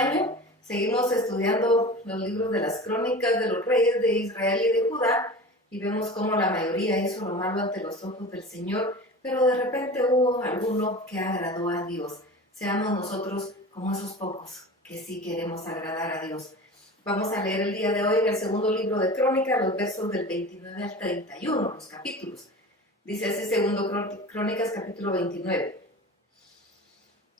año. Seguimos estudiando los libros de las crónicas de los reyes de Israel y de Judá y vemos cómo la mayoría hizo lo malo ante los ojos del Señor, pero de repente hubo alguno que agradó a Dios. Seamos nosotros como esos pocos que sí queremos agradar a Dios. Vamos a leer el día de hoy en el segundo libro de Crónicas, los versos del 29 al 31, los capítulos. Dice así segundo Crónicas, capítulo 29.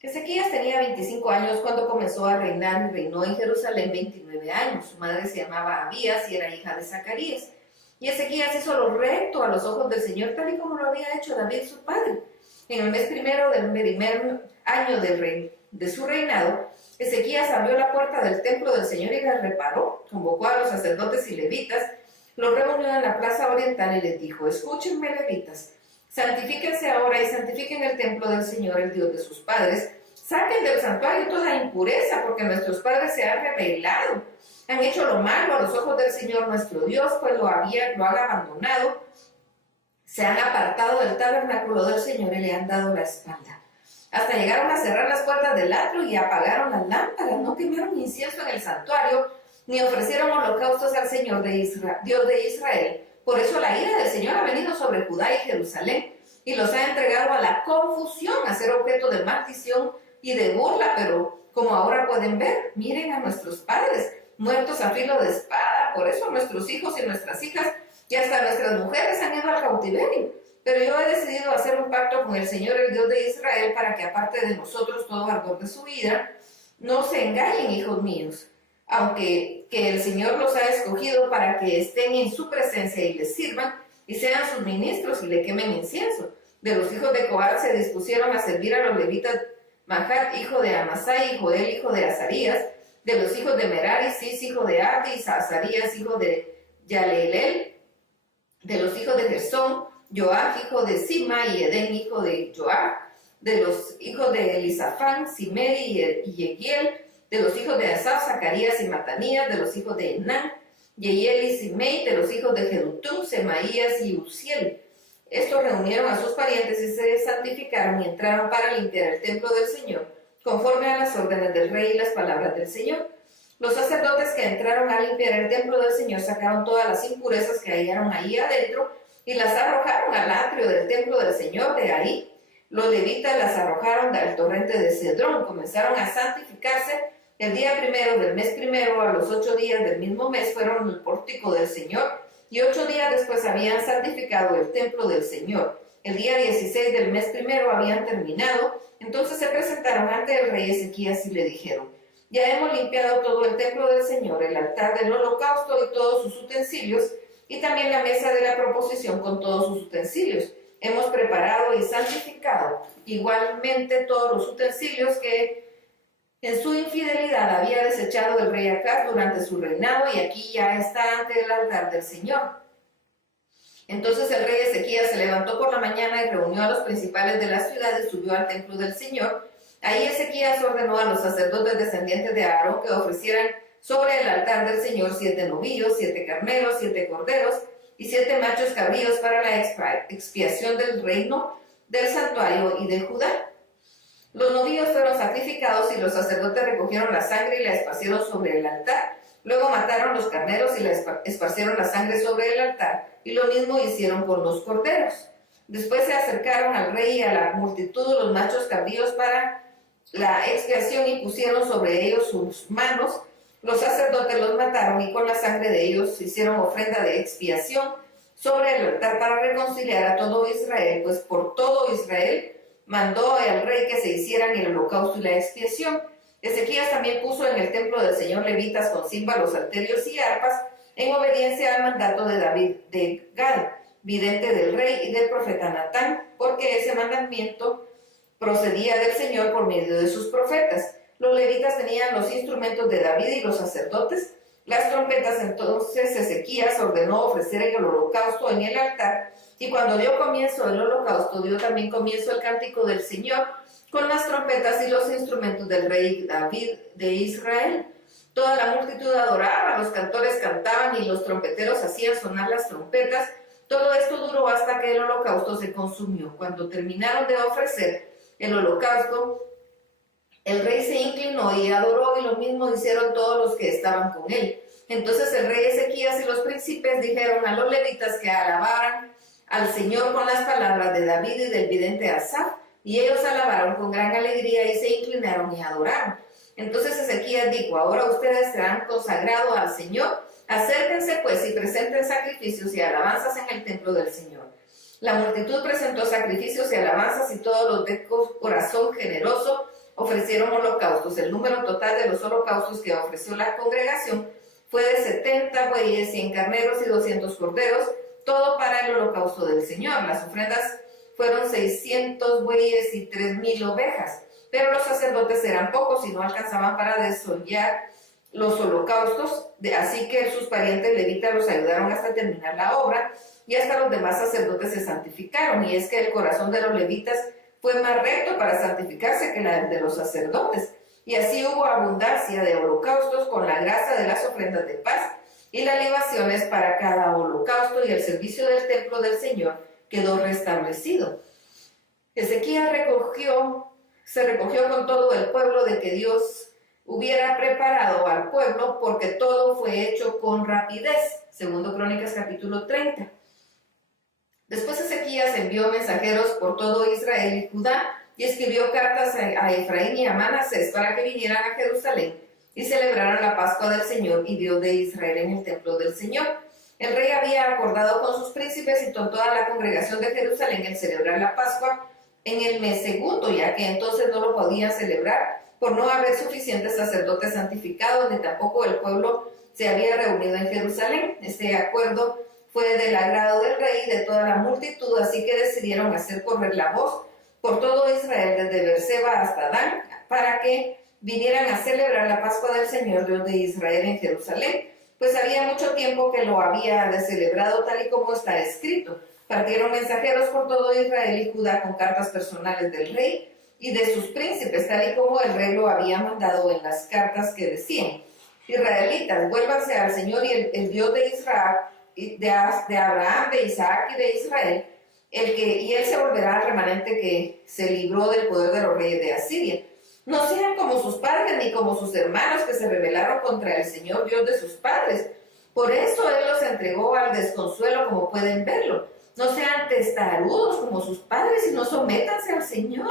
Ezequías tenía 25 años cuando comenzó a reinar y reinó en Jerusalén 29 años. Su madre se llamaba Abías y era hija de Zacarías. Y Ezequías hizo lo recto a los ojos del Señor, tal y como lo había hecho David su padre. En el mes primero del primer año de su reinado, Ezequías abrió la puerta del templo del Señor y la reparó. Convocó a los sacerdotes y levitas, los reunió en la plaza oriental y les dijo: escúchenme, levitas, santifíquense ahora y santifiquen el templo del Señor, el Dios de sus padres. Saquen del santuario toda impureza, porque nuestros padres se han rebelado. Han hecho lo malo a los ojos del Señor nuestro Dios, pues lo han abandonado. Se han apartado del tabernáculo del Señor y le han dado la espalda. Hasta llegaron a cerrar las puertas del atrio y apagaron las lámparas. No quemaron incienso en el santuario, ni ofrecieron holocaustos al Señor Dios de Israel. Por eso la ira del Señor ha venido sobre Judá y Jerusalén, y los ha entregado a la confusión, a ser objeto de maldición y de burla. Pero como ahora pueden ver, miren a nuestros padres, muertos a filo de espada. Por eso nuestros hijos y nuestras hijas y hasta nuestras mujeres han ido al cautiverio. Pero yo he decidido hacer un pacto con el Señor, el Dios de Israel, para que aparte de nosotros todo ardor de su ira. No se engañen, hijos míos, aunque que el Señor los ha escogido para que estén en su presencia y les sirvan y sean sus ministros y le quemen incienso. De los hijos de Coat se dispusieron a servir a los levitas Mahat, hijo de Amasai, y Joel, hijo de Azarías. De los hijos de Merari, Cis, hijo de Abdi, y Azarías, hijo de Yalelel. De los hijos de Gersón, Joab, hijo de Sima, y Edén, hijo de Joab. De los hijos de Elisafán, Simeri y Yegiel. De los hijos de Asaf, Zacarías y Matanías. De los hijos de Enán, Yeiel y Simei. De los hijos de Jedutum, Semaías y Uziel. Estos reunieron a sus parientes y se santificaron y entraron para limpiar el templo del Señor, conforme a las órdenes del rey y las palabras del Señor. Los sacerdotes que entraron a limpiar el templo del Señor sacaron todas las impurezas que hallaron ahí adentro y las arrojaron al atrio del templo del Señor de ahí. Los levitas las arrojaron del torrente de Cedrón. Comenzaron a santificarse el día primero del mes primero. A los 8 días del mismo mes fueron al pórtico del Señor, y 8 días después habían santificado el templo del Señor. El día 16 del mes primero habían terminado. Entonces se presentaron ante el rey Ezequías y le dijeron: ya hemos limpiado todo el templo del Señor, el altar del holocausto y todos sus utensilios, y también la mesa de la proposición con todos sus utensilios. Hemos preparado y santificado igualmente todos los utensilios que en su infidelidad había desechado el rey Acaz durante su reinado, y aquí ya está ante el altar del Señor. Entonces el rey Ezequías se levantó por la mañana y reunió a los principales de la ciudad y subió al templo del Señor. Ahí Ezequías ordenó a los sacerdotes descendientes de Aarón que ofrecieran sobre el altar del Señor 7 novillos, 7 carneros, 7 corderos y 7 machos cabríos para la expiación del reino, del santuario y de Judá. Los novillos fueron sacrificados y los sacerdotes recogieron la sangre y la esparcieron sobre el altar. Luego mataron los carneros y esparcieron la sangre sobre el altar, y lo mismo hicieron con los corderos. Después se acercaron al rey y a la multitud los machos cabríos para la expiación y pusieron sobre ellos sus manos. Los sacerdotes los mataron y con la sangre de ellos hicieron ofrenda de expiación sobre el altar para reconciliar a todo Israel, pues por todo Israel mandó al rey que se hicieran el holocausto y la expiación. Ezequías también puso en el templo del Señor levitas con címbalos, salterios y arpas, en obediencia al mandato de David de Gad, vidente del rey y del profeta Natán, porque ese mandamiento procedía del Señor por medio de sus profetas. Los levitas tenían los instrumentos de David y los sacerdotes las trompetas. Entonces Ezequías ordenó ofrecer el holocausto en el altar, y cuando dio comienzo el holocausto, dio también comienzo el cántico del Señor con las trompetas y los instrumentos del rey David de Israel. Toda la multitud adoraba, los cantores cantaban y los trompeteros hacían sonar las trompetas. Todo esto duró hasta que el holocausto se consumió. Cuando terminaron de ofrecer el holocausto, El rey se inclinó y adoró, y lo mismo hicieron todos los que estaban con él. Entonces el rey Ezequías y los príncipes dijeron a los levitas que alabaran al Señor con las palabras de David y del vidente Asaf, y ellos alabaron con gran alegría y se inclinaron y adoraron. Entonces Ezequías dijo: ahora ustedes serán consagrados al Señor, acérquense pues y presenten sacrificios y alabanzas en el templo del Señor. La multitud presentó sacrificios y alabanzas, y todos los de corazón generoso ofrecieron holocaustos. El número total de los holocaustos que ofreció la congregación fue de 70 bueyes, 100 carneros y 200 corderos, todo para el holocausto del Señor. Las ofrendas fueron 600 bueyes y 3,000 ovejas, pero los sacerdotes eran pocos y no alcanzaban para desollar los holocaustos, así que sus parientes levitas los ayudaron hasta terminar la obra, y hasta los demás sacerdotes se santificaron. Y es que el corazón de los levitas fue más recto para santificarse que la de los sacerdotes, y así hubo abundancia de holocaustos con la grasa de las ofrendas de paz y las libaciones para cada holocausto, y el servicio del templo del Señor quedó restablecido. Ezequías se recogió con todo el pueblo de que Dios hubiera preparado al pueblo, porque todo fue hecho con rapidez. Segundo Crónicas capítulo 30. Después Ezequías envió mensajeros por todo Israel y Judá, y escribió cartas a Efraín y a Manasés para que vinieran a Jerusalén y celebraran la Pascua del Señor y Dios de Israel en el templo del Señor. El rey había acordado con sus príncipes y con toda la congregación de Jerusalén el celebrar la Pascua en el mes segundo, ya que entonces no lo podían celebrar por no haber suficientes sacerdotes santificados, ni tampoco el pueblo se había reunido en Jerusalén. Este acuerdo fue del agrado del rey y de toda la multitud, así que decidieron hacer correr la voz por todo Israel, desde Beerseba hasta Dan, para que vinieran a celebrar la Pascua del Señor Dios de Israel en Jerusalén, pues había mucho tiempo que lo había celebrado tal y como está escrito. Partieron mensajeros por todo Israel y Judá con cartas personales del rey y de sus príncipes, tal y como el rey lo había mandado en las cartas, que decían: israelitas, vuélvanse al Señor, y el Dios de Israel, de Abraham, de Isaac y de Israel, y él se volverá al remanente que se libró del poder de los reyes de Asiria. No sean como sus padres ni como sus hermanos, que se rebelaron contra el Señor Dios de sus padres. Por eso él los entregó al desconsuelo, como pueden verlo. No sean testarudos como sus padres, sino sométanse al Señor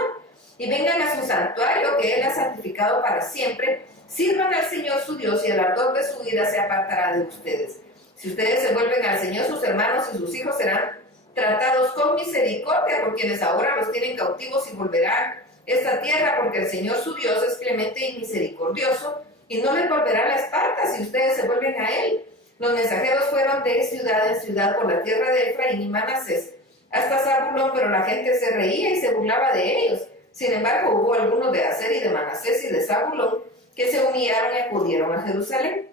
y vengan a su santuario, que él ha santificado para siempre. Sirvan al Señor su Dios, y el ardor de su ira se apartará de ustedes. Si ustedes se vuelven al Señor, sus hermanos y sus hijos serán tratados con misericordia por quienes ahora los tienen cautivos, y volverán esta tierra, porque el Señor su Dios es clemente y misericordioso, y no les volverá la espalda si ustedes se vuelven a él. Los mensajeros fueron de ciudad en ciudad por la tierra de Efraín y Manasés hasta Zabulón, pero la gente se reía y se burlaba de ellos. Sin embargo, hubo algunos de Aser y de Manasés y de Zabulón que se humillaron y acudieron a Jerusalén.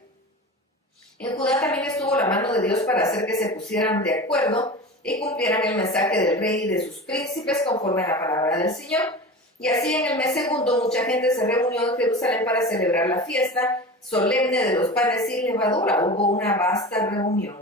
En Judá también estuvo la mano de Dios para hacer que se pusieran de acuerdo y cumplieran el mensaje del rey y de sus príncipes conforme a la palabra del Señor. Y así en el mes segundo mucha gente se reunió en Jerusalén para celebrar la fiesta solemne de los panes sin levadura. Hubo una vasta reunión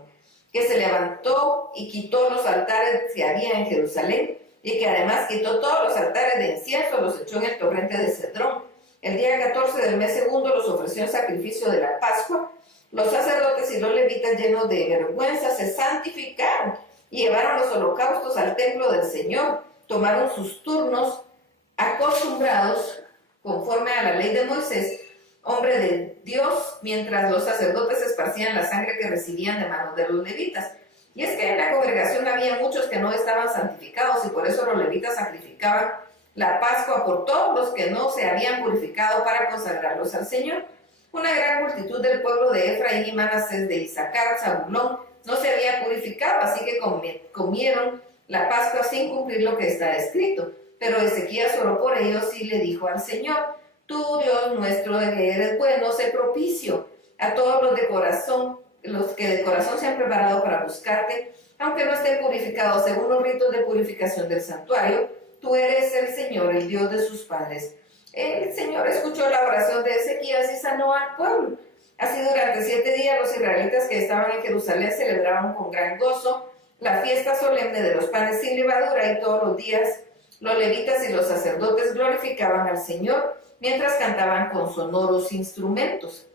que se levantó y quitó los altares que había en Jerusalén, y que además quitó todos los altares de incienso, los echó en el torrente de Cedrón. El día 14 del mes segundo los ofreció en sacrificio de la Pascua. Los sacerdotes y los levitas, llenos de vergüenza, se santificaron y llevaron los holocaustos al templo del Señor. Tomaron sus turnos acostumbrados conforme a la ley de Moisés, hombre de Dios, mientras los sacerdotes esparcían la sangre que recibían de manos de los levitas. Y es que en la congregación había muchos que no estaban santificados, y por eso los levitas sacrificaban la Pascua por todos los que no se habían purificado, para consagrarlos al Señor. Una gran multitud del pueblo de Efraín y Manasés, de Isaacar, Zabulón, no se había purificado, así que comieron la Pascua sin cumplir lo que está escrito. Pero Ezequías oró por ellos y le dijo al Señor: tú, Dios nuestro, que eres bueno, sé propicio a todos los que de corazón se han preparado para buscarte, aunque no estén purificados según los ritos de purificación del santuario. Tú eres el Señor, el Dios de sus padres. El Señor escuchó la oración de Ezequías y sanó al pueblo. Así durante 7 días los israelitas que estaban en Jerusalén celebraron con gran gozo la fiesta solemne de los panes sin levadura, y todos los días los levitas y los sacerdotes glorificaban al Señor, mientras cantaban con sonoros instrumentos.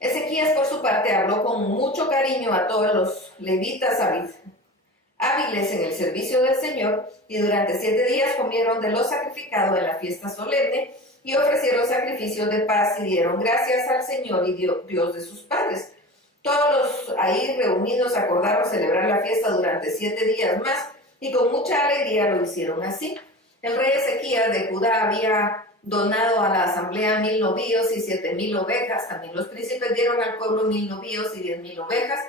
Ezequías, por su parte, habló con mucho cariño a todos los levitas hábiles en el servicio del Señor, y durante 7 días comieron de lo sacrificado en la fiesta solemne, y ofrecieron sacrificios de paz y dieron gracias al Señor y Dios de sus padres. Todos los ahí reunidos acordaron celebrar la fiesta durante 7 días más, y con mucha alegría lo hicieron así. El rey Ezequías de Judá había donado a la asamblea 1000 novillos y 7000 ovejas. También los príncipes dieron al pueblo 1000 novillos y 10,000 ovejas,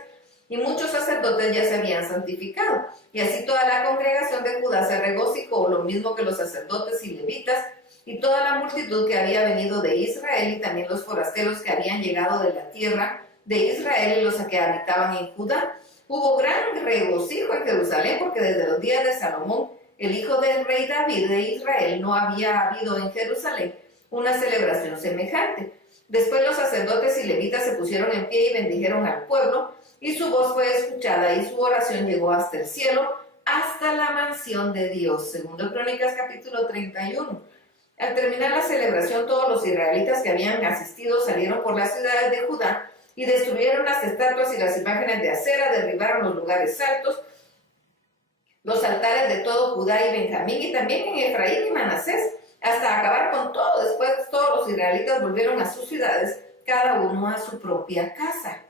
y muchos sacerdotes ya se habían santificado. Y así toda la congregación de Judá se regocijó, lo mismo que los sacerdotes y levitas, y toda la multitud que había venido de Israel, y también los forasteros que habían llegado de la tierra de Israel y los que habitaban en Judá. Hubo gran regocijo en Jerusalén, porque desde los días de Salomón, el hijo del rey David de Israel, no había habido en Jerusalén una celebración semejante. Después los sacerdotes y levitas se pusieron en pie y bendijeron al pueblo, y su voz fue escuchada y su oración llegó hasta el cielo, hasta la mansión de Dios. Segundo Crónicas capítulo 31. Al terminar la celebración, todos los israelitas que habían asistido salieron por las ciudades de Judá y destruyeron las estatuas y las imágenes de acera, derribaron los lugares altos, los altares de todo Judá y Benjamín, y también en Efraín y Manasés, hasta acabar con todo. Después todos los israelitas volvieron a sus ciudades, cada uno a su propia casa.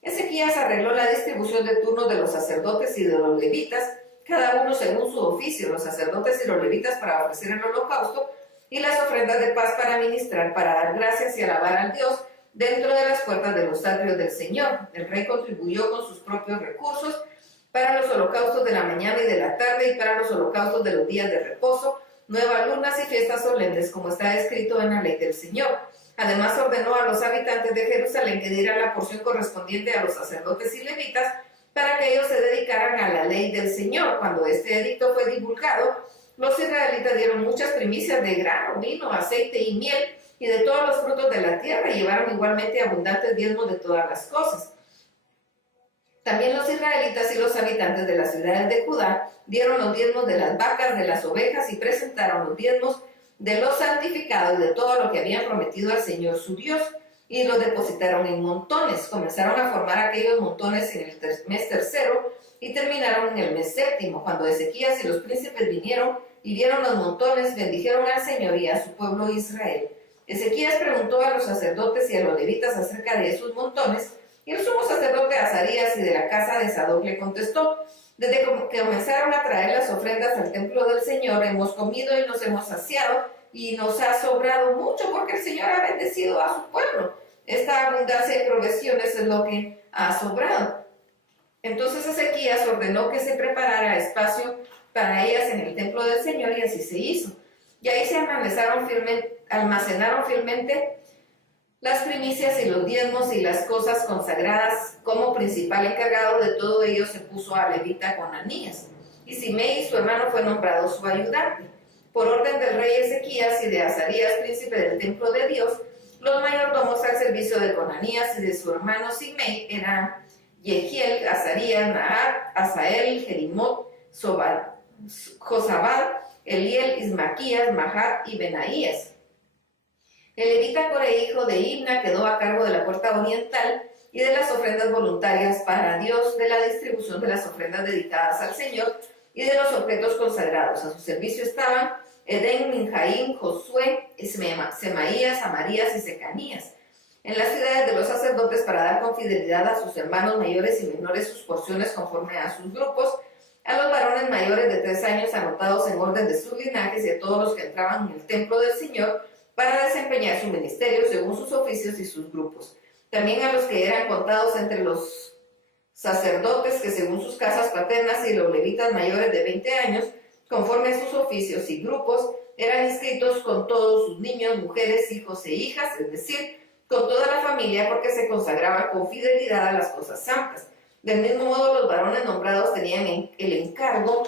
Ezequías arregló la distribución de turnos de los sacerdotes y de los levitas, cada uno según su oficio, los sacerdotes y los levitas para ofrecer el holocausto y las ofrendas de paz para ministrar, para dar gracias y alabar al Dios dentro de las puertas de los atrios del Señor. El rey contribuyó con sus propios recursos para los holocaustos de la mañana y de la tarde, y para los holocaustos de los días de reposo, nuevas lunas y fiestas solemnes, como está escrito en la ley del Señor. Además ordenó a los habitantes de Jerusalén que dieran la porción correspondiente a los sacerdotes y levitas, para que ellos se dedicaran a la ley del Señor. Cuando este edicto fue divulgado, los israelitas dieron muchas primicias de grano, vino, aceite y miel, y de todos los frutos de la tierra, y llevaron igualmente abundantes diezmos de todas las cosas. También los israelitas y los habitantes de las ciudades de Judá dieron los diezmos de las vacas, de las ovejas, y presentaron los diezmos de los santificados y de todo lo que habían prometido al Señor su Dios, y los depositaron en montones. Comenzaron a formar aquellos montones en el mes tercero y terminaron en el mes séptimo. Cuando Ezequías y los príncipes vinieron y vieron los montones, bendijeron al Señor y a su pueblo Israel. Ezequías preguntó a los sacerdotes y a los levitas acerca de esos montones, y el sumo sacerdote Azarías y de la casa de Sadoc le contestó: desde que comenzaron a traer las ofrendas al templo del Señor, hemos comido y nos hemos saciado, y nos ha sobrado mucho, porque el Señor ha bendecido a su pueblo. Esta abundancia de provisiones es lo que ha sobrado. Entonces Ezequías ordenó que se preparara espacio para ellas en el templo del Señor, y así se hizo. Y ahí se almacenaron fielmente las primicias y los diezmos y las cosas consagradas. Como principal encargado de todo ello se puso a levita Conanías, y Simei su hermano fue nombrado su ayudante. Por orden del rey Ezequías y de Azarías, príncipe del templo de Dios, los mayordomos al servicio de Conanías y de su hermano Simei eran Yehiel, Azarías, Nahat, Asael, Jerimot, Josabad, Eliel, Ismaquías, Mahat y Benaías. El levita Coré, hijo de Imna, quedó a cargo de la puerta oriental y de las ofrendas voluntarias para Dios, de la distribución de las ofrendas dedicadas al Señor y de los objetos consagrados. A su servicio estaban Edén, Minjaim, Josué, Semaías, Amarías y Secanías. En las ciudades de los sacerdotes, para dar con fidelidad a sus hermanos mayores y menores sus porciones conforme a sus grupos, a los varones mayores de 3 años anotados en orden de sus linajes, y a todos los que entraban en el templo del Señor para desempeñar su ministerio según sus oficios y sus grupos. También a los que eran contados entre los sacerdotes, que según sus casas paternas, y los levitas mayores de 20 años, conforme a sus oficios y grupos, eran inscritos con todos sus niños, mujeres, hijos e hijas, es decir, con toda la familia, porque se consagraban con fidelidad a las cosas santas. Del mismo modo, los varones nombrados tenían el encargo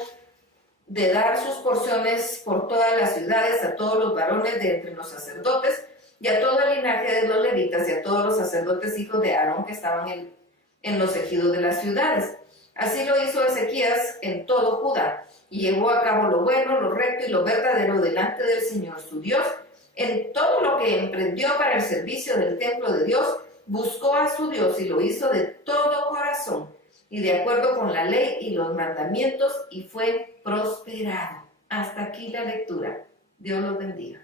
de dar sus porciones por todas las ciudades a todos los varones de entre los sacerdotes, y a todo el linaje de los levitas, y a todos los sacerdotes hijos de Aarón que estaban en los ejidos de las ciudades. Así lo hizo Ezequías en todo Judá, y llevó a cabo lo bueno, lo recto y lo verdadero delante del Señor su Dios, En todo lo que emprendió para el servicio del templo de Dios, buscó a su Dios y lo hizo de todo corazón y de acuerdo con la ley y los mandamientos y fue prosperado. Hasta aquí la lectura. Dios los bendiga.